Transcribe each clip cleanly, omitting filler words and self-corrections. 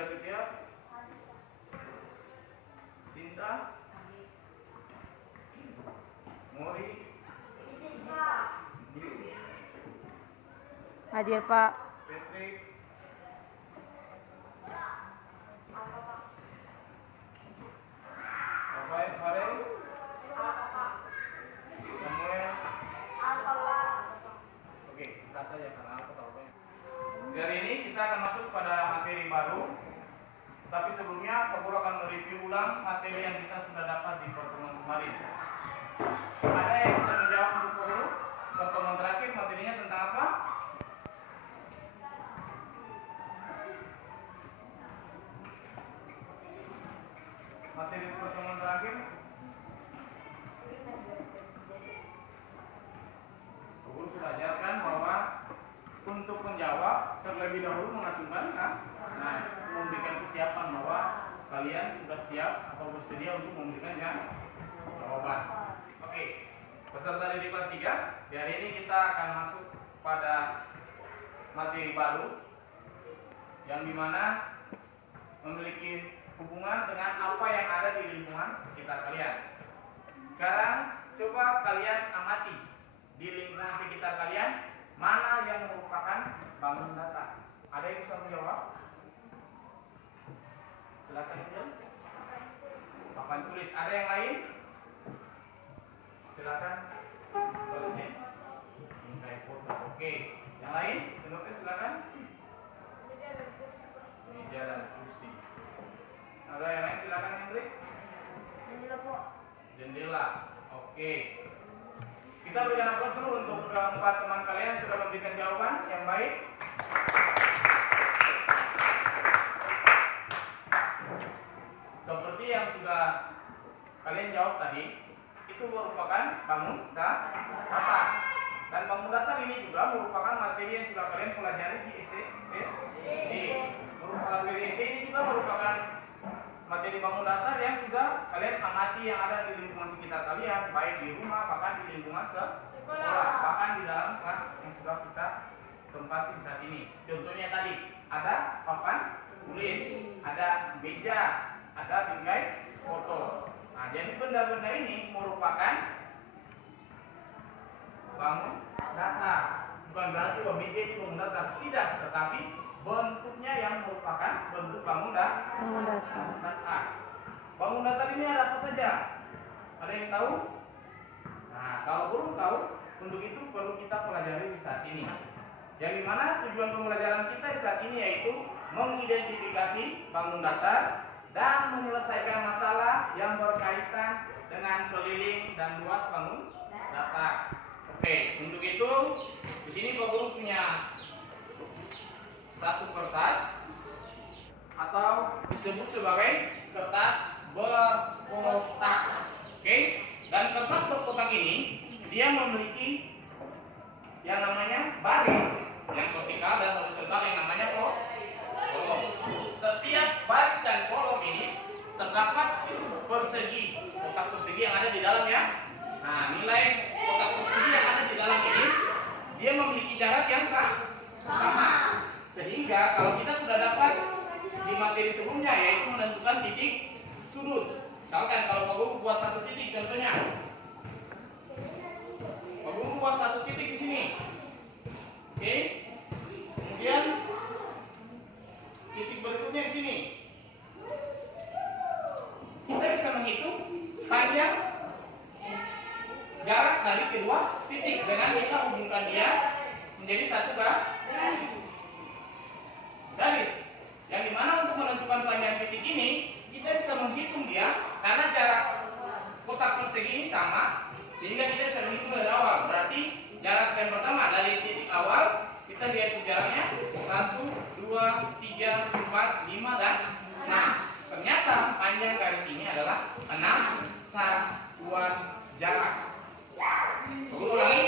Aditya, Cinta, Mori, Hadir Pak. Patrick, Rafael Farel, Samuel. Oke, kata ya karena aku tahu banyak. Dari ini kita akan masuk pada materi baru. Tapi sebelumnya Pak Guru akan mereview ulang materi yang kita sudah dapat di pertemuan kemarin. Ada yang bisa menjawab untuk Pak Guru? Pertemuan terakhir materinya tentang apa? Materi pertemuan terakhir Pak Guru sudah ajarkan bahwa untuk menjawab terlebih dahulu mengacungkan memberikan kesiapan bahwa kalian sudah siap atau bersedia untuk memberikan jawaban. Oke, peserta didik kelas 3, di hari ini kita akan masuk pada materi baru yang dimana memiliki hubungan dengan apa yang ada di lingkungan sekitar kalian. Sekarang coba kalian amati di lingkungan sekitar kalian mana yang merupakan bangun data. Ada yang bisa menjawab? Silakan Ibu. Papan tulis. Ada yang lain? Silakan. Oke. Yang lain? Penonton silakan. Meja dan kursi. Ada yang lain? Silakan Hendrik. Jendela. Oke. Kita berikan aplaus dulu untuk keempat teman kalian yang sudah memberikan jawaban yang baik. Seperti yang sudah kalian jawab tadi, itu merupakan bangun datar. Dan bangun datar ini juga merupakan materi yang sudah kalian pelajari di SD. Materi SD ini juga merupakan materi bangun datar yang sudah kalian amati yang ada di lingkungan sekitar kalian, baik di rumah, bahkan di lingkungan sekolah, bahkan di dalam kelas yang sudah kita tempati saat ini. Contohnya tadi, ada papan tulis, ada meja, ada bingkai foto. Nah, jadi benda-benda ini merupakan bangun datar. Bukan berarti bahwa meja itu bangun datar, tidak, tetapi bentuknya yang merupakan bentuk bangun datar. Bangun datar ini ada apa saja? Ada yang tahu? Nah, kalau belum tahu, untuk itu perlu kita pelajari di saat ini. Yang dimana tujuan pembelajaran kita di saat ini yaitu mengidentifikasi bangun datar dan menyelesaikan masalah yang berkaitan dengan keliling dan luas bangun datar. Oke, untuk itu di sini Pak Guru punya satu kertas atau disebut sebagai kertas berkotak. Oke, dan kertas berkotak ini dia memiliki yang namanya baris yang vertikal dan horizontal yang namanya kolom. Setiap baris dan kolom ini terdapat persegi, kotak persegi yang ada di dalamnya. Nah, nilai kotak persegi yang ada di dalam ini dia memiliki jarak yang sama. Sehingga kalau kita sudah dapat di materi sebelumnya yaitu menentukan titik sudut. Misalkan kalau Pak Guru buat satu titik contohnya. Pak Guru buat satu titik di sini. Oke. Kemudian titik berikutnya di sini. Kita bisa menghitung panjang jarak dari kedua titik dengan kita hubungkan dia menjadi satu garis. Yang dimana untuk menentukan panjang titik ini kita bisa menghitung dia karena jarak kotak persegi ini sama sehingga kita bisa menghitung dari awal. Berarti jarak yang pertama dari titik awal kita lihat jaraknya 1, 2, 3, 4, 5 dan 6. Ternyata panjang garis ini adalah 6 satuan jarak. Ulangi.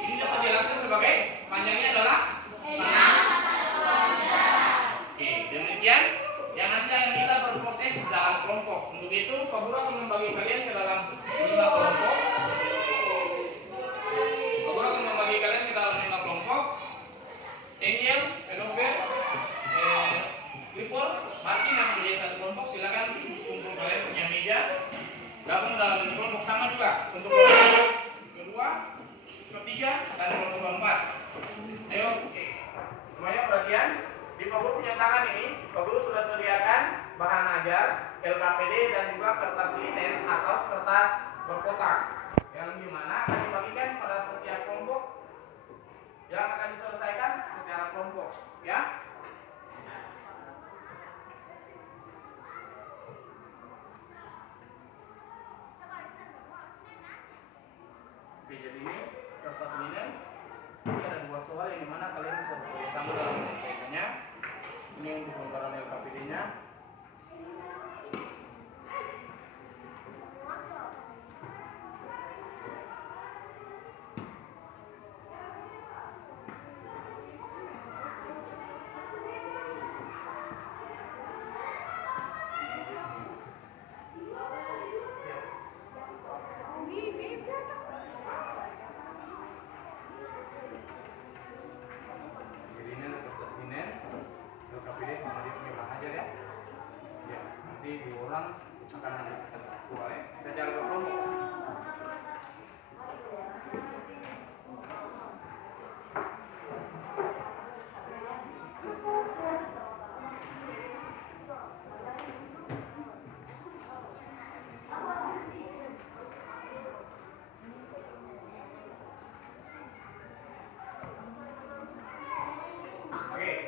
Ini dapat dijelaskan sebagai panjangnya adalah 6 satuan jarak. Oke, demikian yang nanti akan kita berproses dalam kelompok. Untuk itu, Pak Guru akan membagi kalian ke dalam 5 kelompok. Pak Guru akan membagi kalian ke dalam 5 kelompok. Angel, Enover, nomor 24. Ayo, semuanya perhatian. Di Pak Guru punya tangan ini, Pak Guru sudah sediakan bahan ajar, LKPD dan juga kertas linen atau kertas berkotak, yang dimana akan dibagikan pada setiap kelompok yang akan diselesaikan secara kelompok, ya. Oke, jadi ini kertas linen. Ini ada 2 soal yang dimana kalian bisa bersama dalam menyelesaikannya. Ini untuk lembaran LKPD-nya.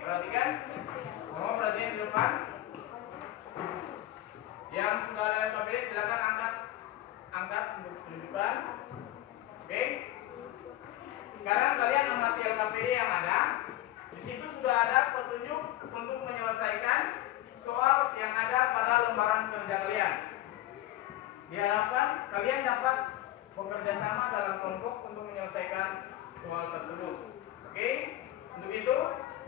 Perhatikan, semua perhatian di depan. Yang sudah ada LKPD silakan angkat untuk tunjukkan. Oke. Sekarang kalian amati LKPD yang ada. Di situ sudah ada petunjuk untuk menyelesaikan soal yang ada pada lembaran kerja kalian. Diharapkan kalian dapat bekerja sama dalam kelompok untuk menyelesaikan soal tersebut. Oke. Untuk itu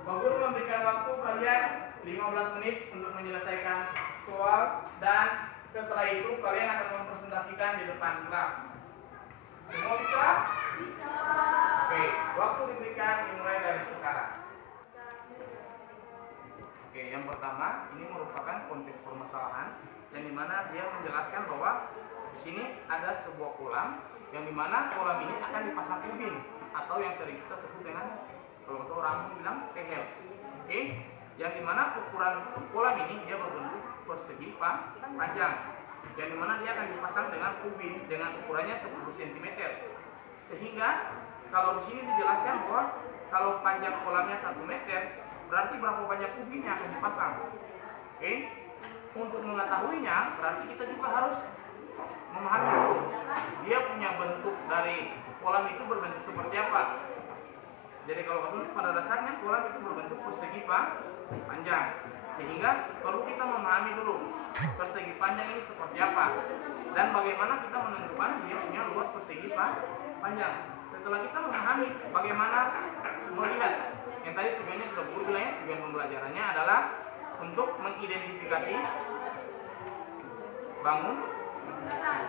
Pak Guru memberikan waktu kalian 15 menit untuk menyelesaikan soal, dan setelah itu kalian akan mempresentasikan di depan kelas. Semua bisa? Bisa. Oke, waktu diberikan dimulai dari sekarang. Oke, yang pertama ini merupakan konteks permasalahan yang dimana dia menjelaskan bahwa di sini ada sebuah kolam yang dimana kolam ini akan dipasang ubin atau yang sering kita sebut dengan, kalau orang bilang, tegel. Oke, yang dimana ukuran kolam ini dia berbentuk persegi panjang, yang dimana dia akan dipasang dengan ubin dengan ukurannya 10 cm. Sehingga kalau di sini dijelaskan bahwa kalau panjang kolamnya 1 meter, berarti berapa banyak ubin yang akan dipasang. Oke, untuk mengetahuinya berarti kita juga harus memahami dia punya bentuk dari kolam itu berbentuk seperti apa. Jadi kalau pada dasarnya kolam itu berbentuk persegi panjang, sehingga perlu kita memahami dulu persegi panjang ini seperti apa dan bagaimana kita menentukan dia punya luas persegi panjang. Setelah kita memahami bagaimana melihat, yang tadi tujuannya sudah Guru bilang ya, tujuan pembelajarannya adalah untuk mengidentifikasi bangun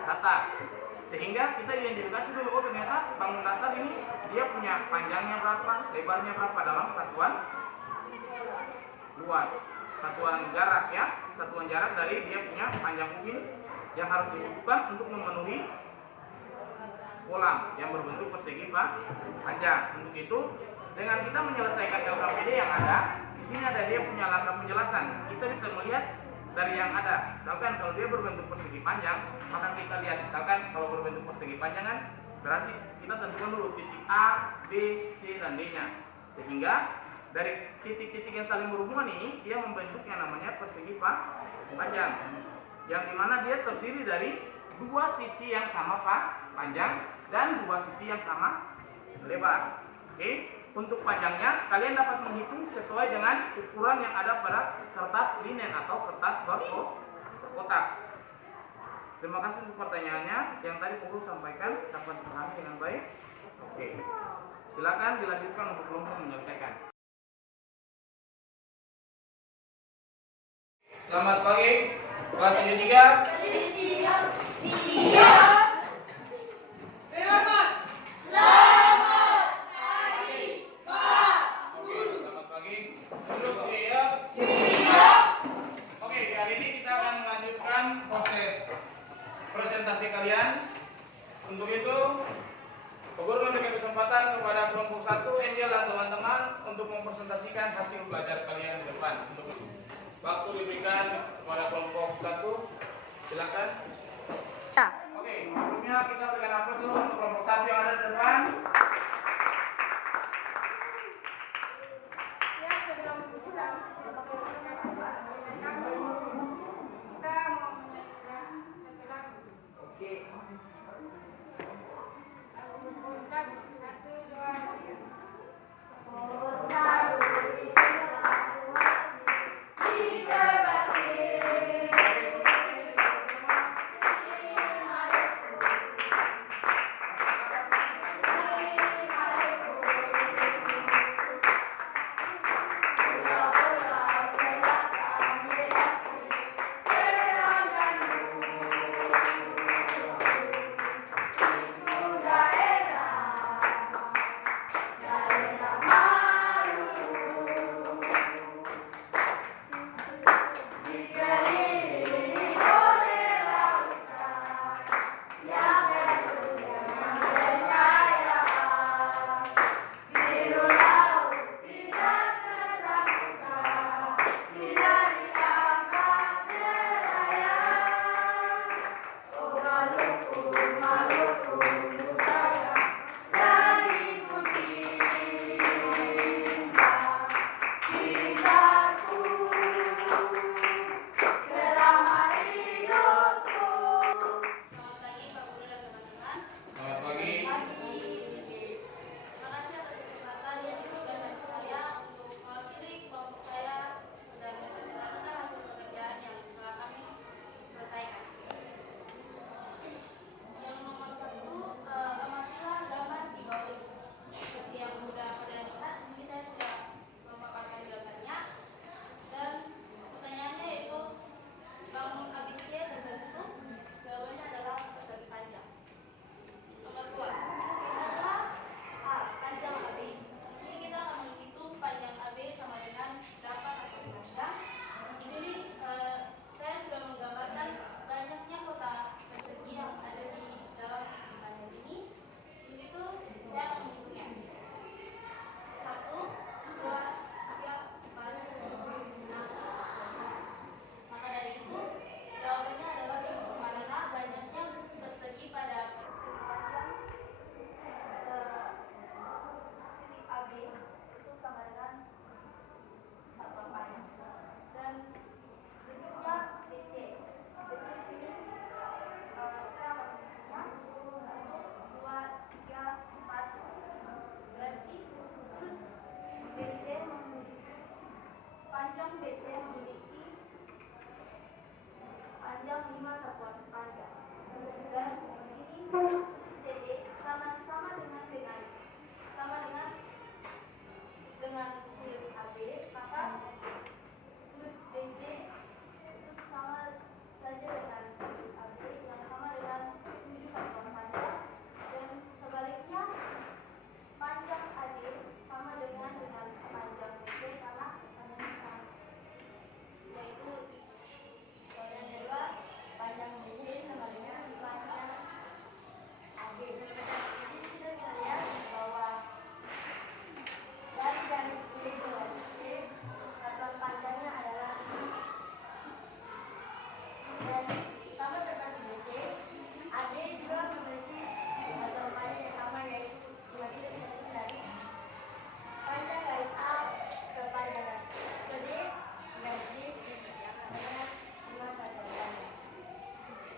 datar. Sehingga kita identifikasi dulu, oh ternyata bangun datar ini dia punya panjangnya berapa, lebarnya berapa dalam satuan luas, satuan jarak ya, satuan jarak dari dia punya panjang ubin yang harus dibutuhkan untuk memenuhi kolam yang berbentuk persegi panjang. Untuk itu, dengan kita menyelesaikan LKPD yang ada, di sini ada dia punya langkah penjelasan. Kita bisa melihat dari yang ada. Misalkan kalau dia berbentuk persegi panjang, maka kita lihat misalkan kalau berbentuk persegi panjang kan berarti kita tentukan dulu titik A, B, C dan D-nya. Sehingga dari titik-titik yang saling berhubungan ini dia membentuk yang namanya persegi panjang. Yang dimana dia terdiri dari 2 sisi yang sama panjang dan 2 sisi yang sama lebar. Oke. Untuk panjangnya, kalian dapat menghitung sesuai dengan ukuran yang ada pada kertas linen atau kertas berkotak. Terima kasih untuk pertanyaannya. Yang tadi Guru sampaikan dapat dipahami dengan baik. Oke. Silakan dilanjutkan untuk kelompok menyelesaikan. Selamat pagi, kelas 73. Presentasi kalian. Untuk itu Guru memberikan kesempatan kepada kelompok 1 Angel dan teman-teman untuk mempresentasikan hasil belajar kalian di depan. Waktu diberikan kepada kelompok 1, silakan. Ya. Oke, sebelumnya kita berikan aplaus dulu untuk kelompok 1 yang ada di depan.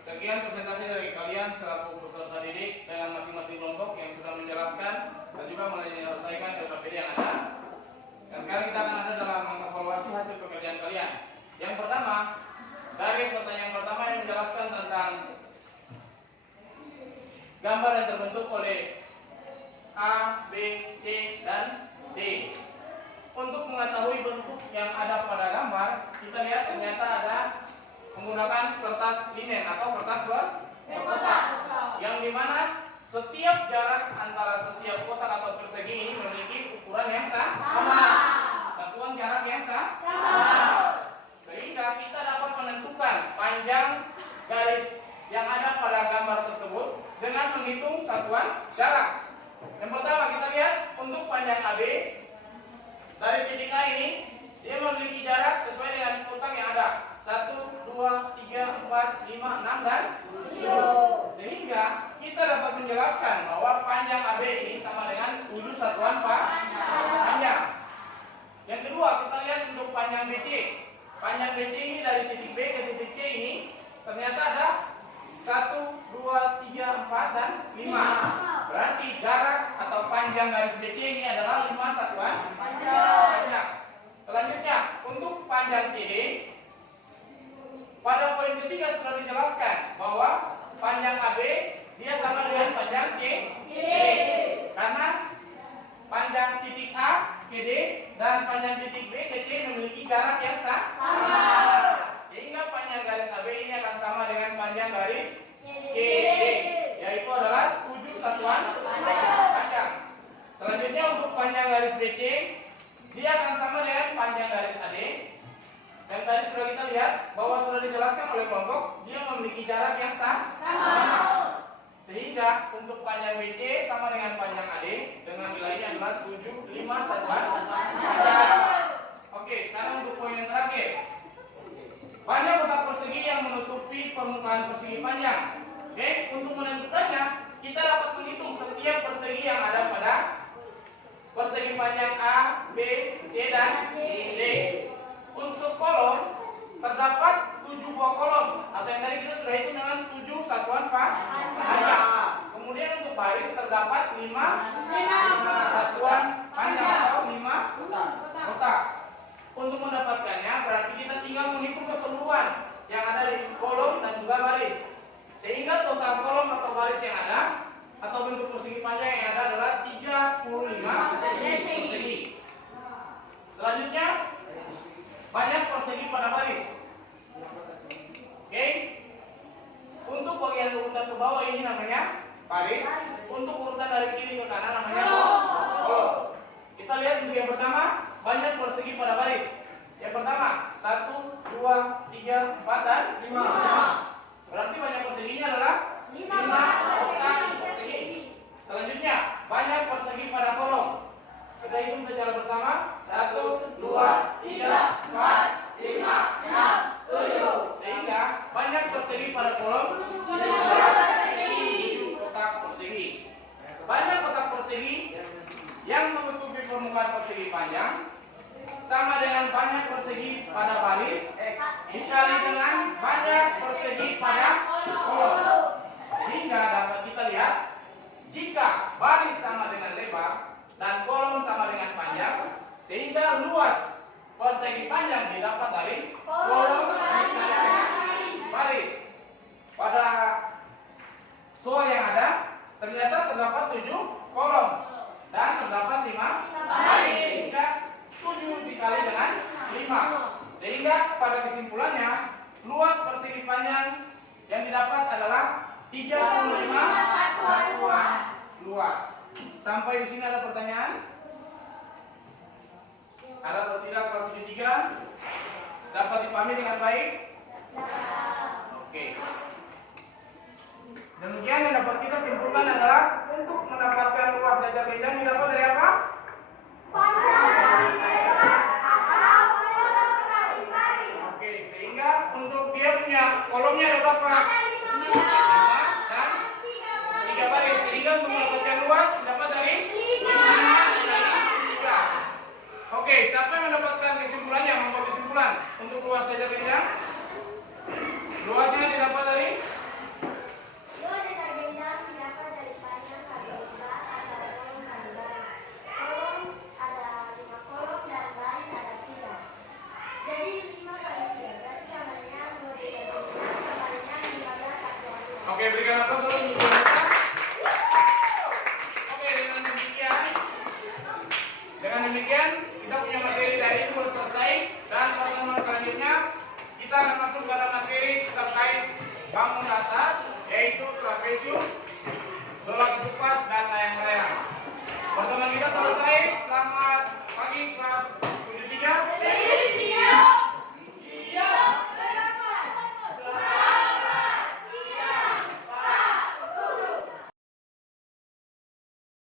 Sekian presentasi dari kalian selaku peserta didik dengan masing-masing kelompok yang sudah menjelaskan dan juga menyelesaikan LKPD yang ada. Dan sekarang kita akan ada dalam mengevaluasi hasil pekerjaan kalian. Yang pertama, dari pertanyaan pertama yang menjelaskan tentang gambar yang terbentuk oleh A, B, C, dan D. Untuk mengetahui bentuk yang ada pada gambar, kita lihat ternyata ada menggunakan kertas linen atau kertas berkotak, yang dimana setiap jarak antara setiap kotak atau persegi ini memiliki ukuran yang sama, satuan jarak yang sama, sehingga kita dapat menentukan panjang garis yang ada pada gambar tersebut dengan menghitung satuan jarak. panjang AB dari titik A ini, dia memiliki jarak sesuai dengan kotak yang ada 1, 2, 3, 4, 5, 6, dan 7. Sehingga kita dapat menjelaskan bahwa panjang AB ini sama dengan 7 satuan panjang. Yang kedua, kita lihat untuk panjang BC. Panjang BC ini dari titik B ke titik C ini ternyata ada 1, 2, 3, 4, dan 5. Berarti jarak atau panjang garis BC ini adalah 5 satuan panjang. Selanjutnya, untuk panjang CD, pada poin ketiga sudah dijelaskan bahwa panjang AB dia sama dengan panjang CD. Karena panjang titik A ke D dan panjang titik B ke C memiliki jarak yang sama. Sehingga panjang garis AB ini akan sama dengan panjang garis CD, yaitu adalah 7 satuan panjang. Selanjutnya untuk panjang garis BC, dia akan sama dengan panjang garis AD. Dan tadi sudah kita lihat bahwa sudah dijelaskan oleh kelompok, dia memiliki jarak yang sama. Sehingga untuk panjang BC sama dengan panjang AD dengan nilainya adalah 5 satuan panjang. Oke, sekarang untuk poin yang terakhir. Banyak kotak persegi yang menutupi permukaan persegi panjang. Oke, untuk menentukannya, kita dapat menghitung setiap persegi yang ada pada persegi panjang A, B, C, dan D. Untuk kolom, terdapat 7 buah kolom, atau yang tadi kita sudah hitung dengan 7 satuan panjang. Kemudian untuk baris terdapat 5 satuan panjang atau 5 kotak. Untuk mendapatkannya berarti kita tinggal menghitung keseluruhan yang ada di kolom dan juga baris. Sehingga total kolom atau baris yang ada atau bentuk persegi panjang yang ada adalah 35 persegi. Selanjutnya, banyak persegi pada baris. Oke. Untuk bagian urutan ke bawah ini namanya baris. Untuk urutan dari kiri ke kanan namanya kolom. Kita lihat untuk yang pertama, banyak persegi pada baris. Yang pertama, 1, 2, 3, 4, dan 5. Berarti banyak perseginya adalah 5 kotak persegi. Selanjutnya, banyak persegi pada kolom. Kita hitung secara bersama. 1, 2, 3, 4, 5, 6, 7. Sehingga banyak persegi pada kolom 7 kotak persegi. Banyak kotak persegi yang menutupi permukaan persegi panjang sama dengan banyak persegi pada baris dikali dengan banyak persegi pada kolom. Sehingga dapat kita lihat, jika baris sama dengan lebar dan kolom sama dengan panjang, sehingga luas persegi panjang didapat dari kolom dikali dengan baris. Pada soal yang ada, ternyata terdapat 7 kolom dan terdapat 5 baris. Sehingga 7 dikali dengan 5. Sehingga pada kesimpulannya, luas persegi panjang yang didapat adalah 35 satuan luas. Sampai di sini ada pertanyaan? Ada atau tidak kelas 73? Dapat dipahami dengan baik? Oke. Demikian yang dapat kita simpulkan adalah untuk mendapatkan luas jajar bidang didapat dari apa? Oke, sehingga untuk dia punya kolomnya ada berapa? 5 dan 3 baris. Sehingga untuk mendapatkan luas didapat dari 5 dikali 3. Oke, siapa yang mendapatkan kesimpulannya? Membuat kesimpulan untuk luas jajar bidang? Luasnya didapat dari? Oke, berikan aplaus dulu untuk mereka. Oke, dengan demikian kita punya materi dari ini sudah selesai, dan pertemuan selanjutnya kita akan masuk pada materi terkait bangun datar, yaitu trapesium, bola ketupat, dan layang-layang. Pertemuan kita selesai. Selamat pagi kelas